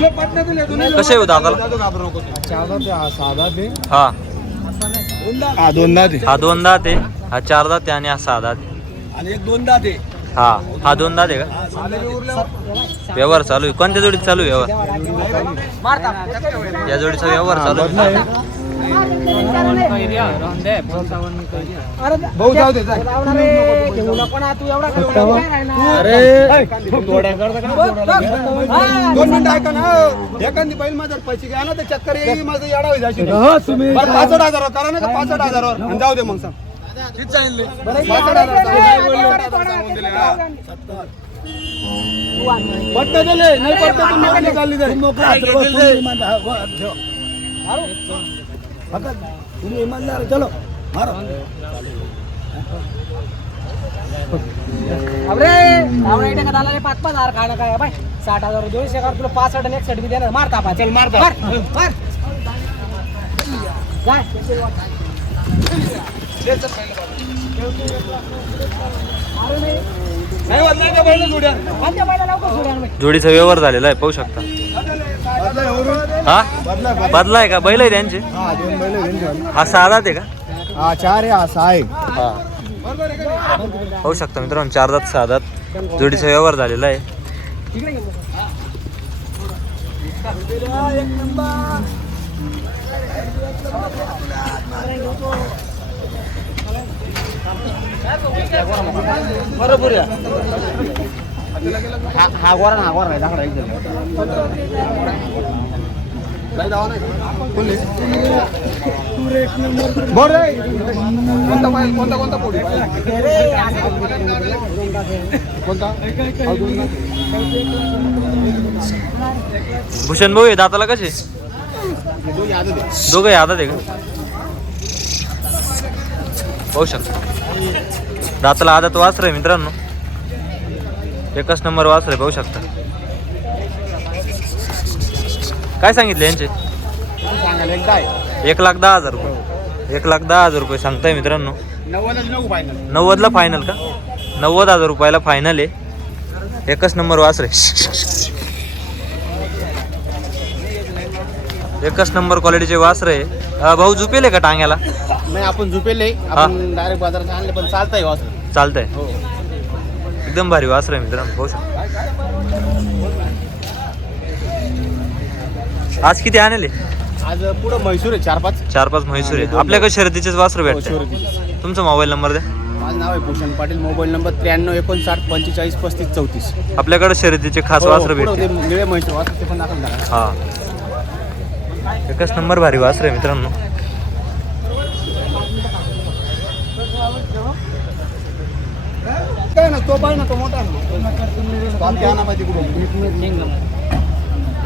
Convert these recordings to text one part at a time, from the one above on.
कसे हो दादाला? हा हा दोनदा ते हा दोनदा ते हा चारदा ते आणि हा सहादा ते आणि एक दोनदा ते हा हा दोनदा ते का व्यवहार चालू आहे? कोणत्या जोडीत चालू आहे व्यवहार? या जोडीचा व्यवहार चालू आहे. भाऊ जाऊ दे दोन मिनिटं ऐका ना. एखादी बैल माझ्या पैसे घ्या ना, ते चक्कर येईल माझं येडा होईल अशी. 65,000 करा ना, 65,000 आणि जाऊ दे मग सांग. 65,000 पट्टे दिले नाही, पट्टे तुम्ही नका निकाली दे. तुम्ही इमानदार चलो मारो. अरे आवडे का दाला 5,000 खाणं काय बाय 60,000 200 कर तुला 65 आणि 61 बी देणार. मार तापा चल मार मार मार जाय. नाही वाटलं का बैल जोड्या आमच्या बायला लवकर सोडा ना. जोडीचा व्यवहार झालेला आहे, पाहू शकता. हा बदलाय का? बैल आहे त्यांचे? हा दोन बैल हा सहादा ते का? हा चार आहे, हा सहा आहे. हा पाहू शकता मित्रांनो, चारदात सहादात जोडीचा व्यवहार झालेला आहे. बरोबर हा गोरा ना, हा गोरा नाही दाखला एकदम बोल रे. कोणता बैल कोणता कोणता पोडी कोणता भूषण भाऊ हे दाताला कसे? दोघं आदत आहे का? पाहू शकता दाताला आदत वासर आहे मित्रांनो, एकच नंबर वासर आहे. पाहू शकता. काय सांगितले यांचे? 1,10,000 रुपये. 1,10,000 रुपये सांगताय मित्रांनो. 90ला फायनल का? 90,000 रुपयाला फायनल आहे. एकच नंबर वासर आहे, एकच नंबर क्वालिटीचे वासर आहे. भाऊ झुपेल आहे का टांग्याला? नाही आपण झुपेल आपण डायरेक्ट बाजारात आणले, पण चालतंय वासर. चालतंय. एकदम भारी वासर आहे मित्रांनो, पाहू शकता. आज किती आणले? आज पुढं म्हैसूर आहे 4-5 म्हैसूर आहे. आपल्याकडे शर्यतीचेच वासर भेटते. तुमचा मोबाईल नंबर द्या. माझं नाव आहे भूषण पाटील. Mobile number 9359453534. आपल्याकडे शर्यतीचे खास वासर भेटते. निळे म्हैसूर वासर ते पण दाखल झाला. हा एकच नंबर भारी वासर आहे मित्रांनो. काय ना तो पाहिजे ना, तो मोठा ना.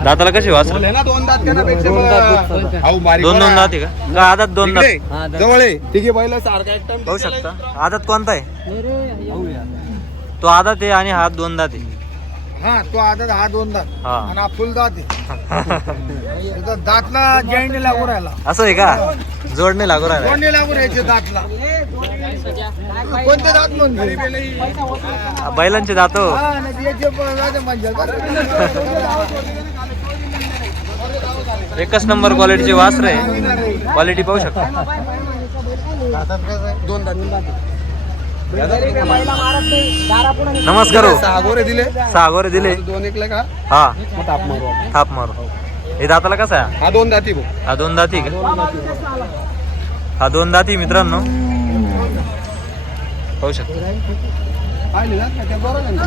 दाताला कसे वासर? ना दोन दात दोन दात आहे का? आदात दोन दात जवळ आहे. तिघे बैल सारखा एकदम. पाहू शकता. आदात कोणता आहे? तो आदात आहे आणि हा दोन दात आहे. हा तो आदत, हा दोन दात हा आणि हा फुल दात आहे. दातला जॉईंट लागू राहिला. असं आहे का? जोडणे लागू राहिला. कोणी लागू राहायचे दातला? कोणते दात म्हणजे बैलांचे दात हो. एकच नंबर क्वालिटीचे वासर आहे. क्वालिटी पाहू शकता. दोन दात नमस्कार हो. 6 गोरे दिले. 6 गोरे दिले. 2 एकले का? हा ताप मारू. थाप मारू. हे दाताला कसा आहे? हा दोन दाती भाऊ. हा दोन दाती का? हा दोन दाती मित्रांनो, पाहू शकता. पाहिली ना त्या बरोबर आहे ना.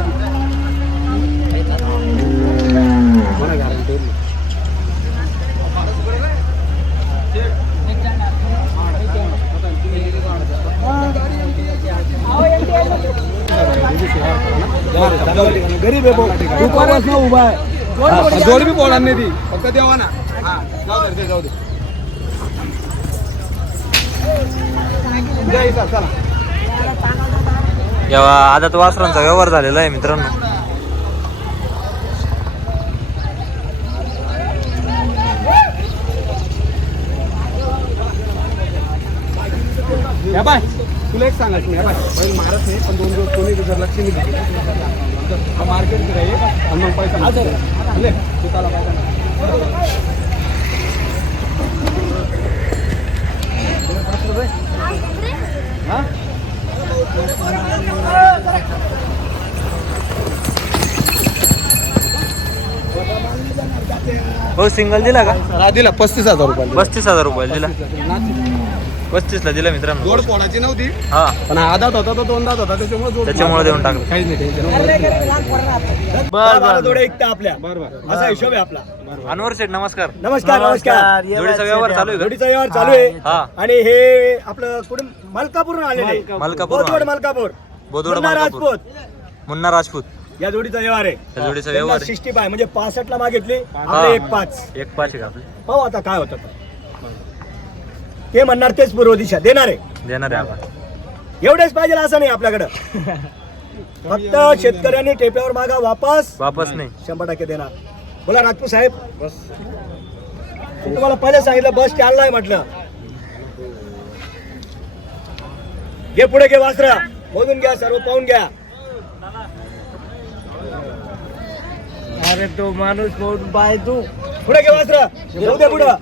गरीब आहे भाऊ. दुपारच ना उभा आहे. जोड बी बोला नाही ती, फक्त देवा ना. जाऊ दे जाऊ दे. जय सर चला. या आदात वासरांचा व्यवहार झालेला आहे मित्रांनो. या बाय तुला एक सांगायचं नाही, बैल मारत नाही, पण 2 दिवस कोणी जर लक्ष नाही दिलं मार्केट मग पैसा दुधाला पाहिजे. हो सिंगल दिला का? हा दिला 35,000 रुपये. 35,000 रुपयाला दिला. 35 ला दिला मित्रांनो. जोड पोळाची नव्हती हा पण आदात होता तो 2 दात होता त्याच्यामुळे देऊन टाकलं. काहीच नाही टेन्शन. बर बर. आपल्या बरोबर असा हिशोब आहे आपला. अनवर शेठ नमस्कार. नमस्कार नमस्कार. जोडीचा व्यवहार चालू आहे का? जोडीचा व्यवहार चालू आहे. हा आणि हे आपलं कुठून मलकापूरून आलेले आहे. मलकापूर बोदवड मलकापूर बोदवड मुन्ना मलकापूर. राजपूत मुन्ना राजपूत या जोडीचा व्यवहार आहे. त्या जोडीचा व्यवहार आहे. 65 म्हणजे 65 ला मागितली हा. आपले 1.5. 1.5 आहे का आपले? पाहू आता काय होतं ते म्हणणार तेच पूर्व दिशा देणार आहे. देणार आहे आपण. एवढेच पाहिजे असं नाही आपल्याकडं. फक्त शेतकऱ्यांनी टेप्यावर मागा वापस नाही 100% देणार. बोला राजपूत साहेब. मी तुम्हाला पहिले सांगितलं बस स्टँडला आहे म्हटलं. घे पुढे घे वासरा मोजून घ्या सर्व पाहून घ्या. अरे तो माणूस कोण पाय तू पुढे घे वासरा जाऊ दे पुढं.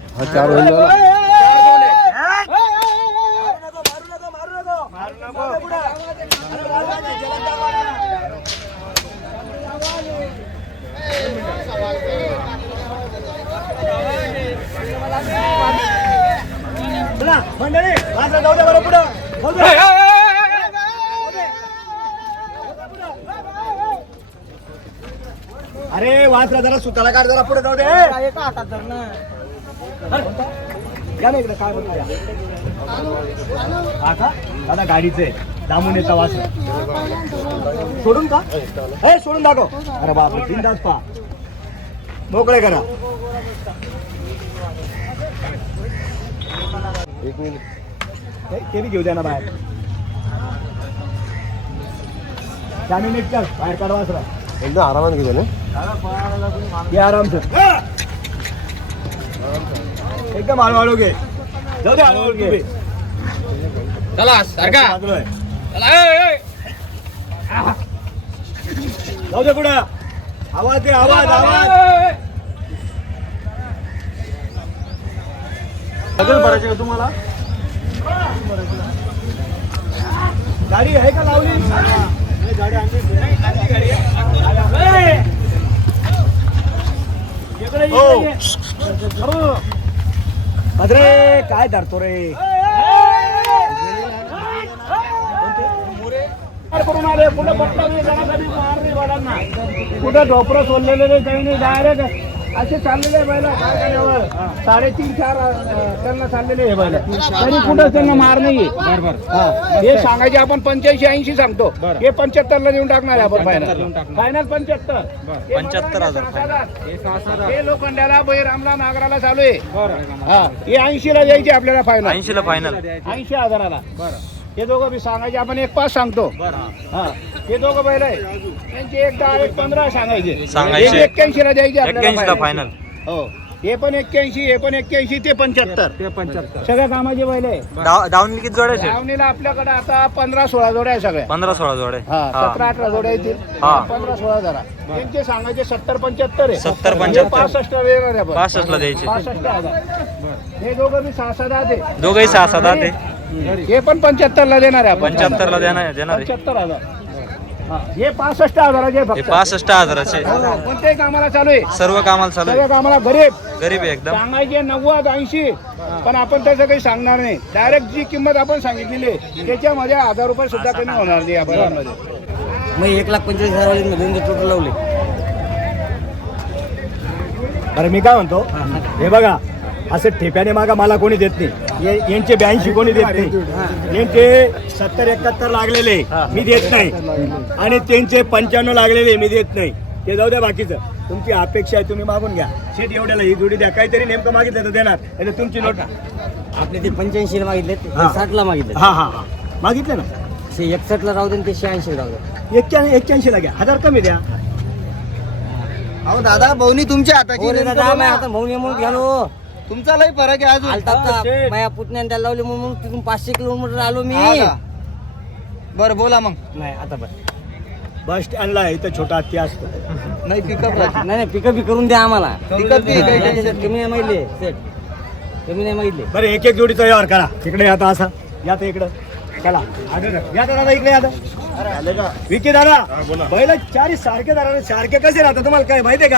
मंडळी वासरा जाऊ दे बरं पुढं. जाऊ दे. अरे वासरा जरा सुताला काढ जरा पुढे जाऊ दे. एका हातात धर ना. या ना इकडे काय म्हणतो हा का दादा गाडीचे दामून येता वासरा सोडून का हे सोडून दाखव. अरे बाप बिनधास्त पहा मोकळे करा. एक मिनिट ते बी घेऊ द्या ना बाहेर. त्याने नीट कर बाहेर काढ वासरा एकदम आरामात घेऊ ना. घे आराम से एकदम हळूहळू घे. जाऊ दे हळूहळू घे. चला सारखा जाऊ दे पुढं. आवाज दे आवाज आवाज. बदल भरायचे का तुम्हाला? गाडी आहे का लावली? गाडी आणली. अरे काय धरतो रे. करून आले कुठं पटलं नाही जरासाठी मार नाही वाडांना. कुठं ढोपरं सोडलेले नाही काही नाही डायरेक्ट असे चाललेले आहे बैल. काय करावं 3.5-4 त्यांना चाललेले आहे बैल तरी कुठं त्यांना मार नाही. हे सांगायचे आपण 85-80 सांगतो हे 75 ला देऊन टाकणार आहे आपण. फायनल 75. 75,000 हे लोखंडाला बैरामला नागराला चालू आहे. हा हे 80 ला द्यायचे आपल्याला फायनल. 80 ला फायनल. 80,000ला. हे दोघं बी सांगायचे आपण 1.5 सांगतो. हा हे दोघं बैल आहे त्यांचे 1.10-1.15 सांगायचे. 81 ला द्यायचे 81 ला फायनल. हो हे पण 81 हे पण 81 ते 75 सगळ्या कामाचे बैल आहे. दावणी किती जोड्या आहेत? दावणीला आपल्याकडे आता 15-16 जोड्या आहे सगळ्या. 15-16 जोड्या. हा 17-18 जोड्या येतील. हा. 15-16 जरा त्यांचे सांगायचे 70-75 आहे. 70-75. 65 ला देणार आहे आपण. 65 ला द्यायचे. 65,000. हे दोघं बी 6-7 आहे. दोघंही 6-7 आहे. हे पण 75 ला देणार आहे आपण. 75 ला देणार आहे. 75,000. हा, हे 65,000चे हे फक्त. 65,000चे कोणत्याही कामाला चालू आहे. सर्व कामाला चालू सगळ्या आहे. कामाला गरीब गरीब आहे एकदम. सांगायचे 90-80 पण आपण त्याचं काही सांगणार नाही. डायरेक्ट जी किंमत आपण सांगितलेली आहे त्याच्यामध्ये 1,000 रुपये सुद्धा कमी होणार नाही या बैलांमध्ये. मग 1,25,000 टोटल लावले. अरे मी काय म्हणतो हे बघा असं ठेप्याने मागा मला कोणी देत नाही. यांचे 82 कोणी देत नाही. यांचे 70-71 लागलेले मी देत नाही आणि त्यांचे 95 लागलेले मी देत नाही. ते जाऊ द्या बाकीचं तुमची अपेक्षा आहे तुम्ही मागून घ्या. शेत एवढ्याला ही जोडी द्या काहीतरी नेमकं मागितलं तर देणार नाही तर तुमची नोट. आपले ते 85 ला मागितले हा. 60 ला मागितले. हा हा हा मागितलं ना. 61 ला राहू दे ते 86 राहू दे. 81 ला घ्या 1,000 कमी द्या. अहो दादा बहुनी तुमच्या हाताची अरे नेमकं दादा बोला. मी आता भाऊने म्हणून घ्यालो. तुमचा लय फरक आहे अजून आलता माझ्या पुतण्याने त्याला लावले म्हणून तिथून 500 किलोमीटर आलो मी. हा का? बरं बोला मग. नाही आता बस बस स्टँडला इथं छोटा हत्ती असतो. नाही पिकअप राहते. नाही पिकअप करून द्या आम्हाला. पिकअप बी आहे काही टेन्शन कमी नाही मागितले सेट, कमी नाही मागितले. बरं एक एक जोडीचा व्यवहार करा. इकडे आता असा या तर इकडं चला या दादा इकडे या विकी दादा बैल चारी सारखे दादा सारखे कसे राहतात तुम्हाला काय माहितीये का?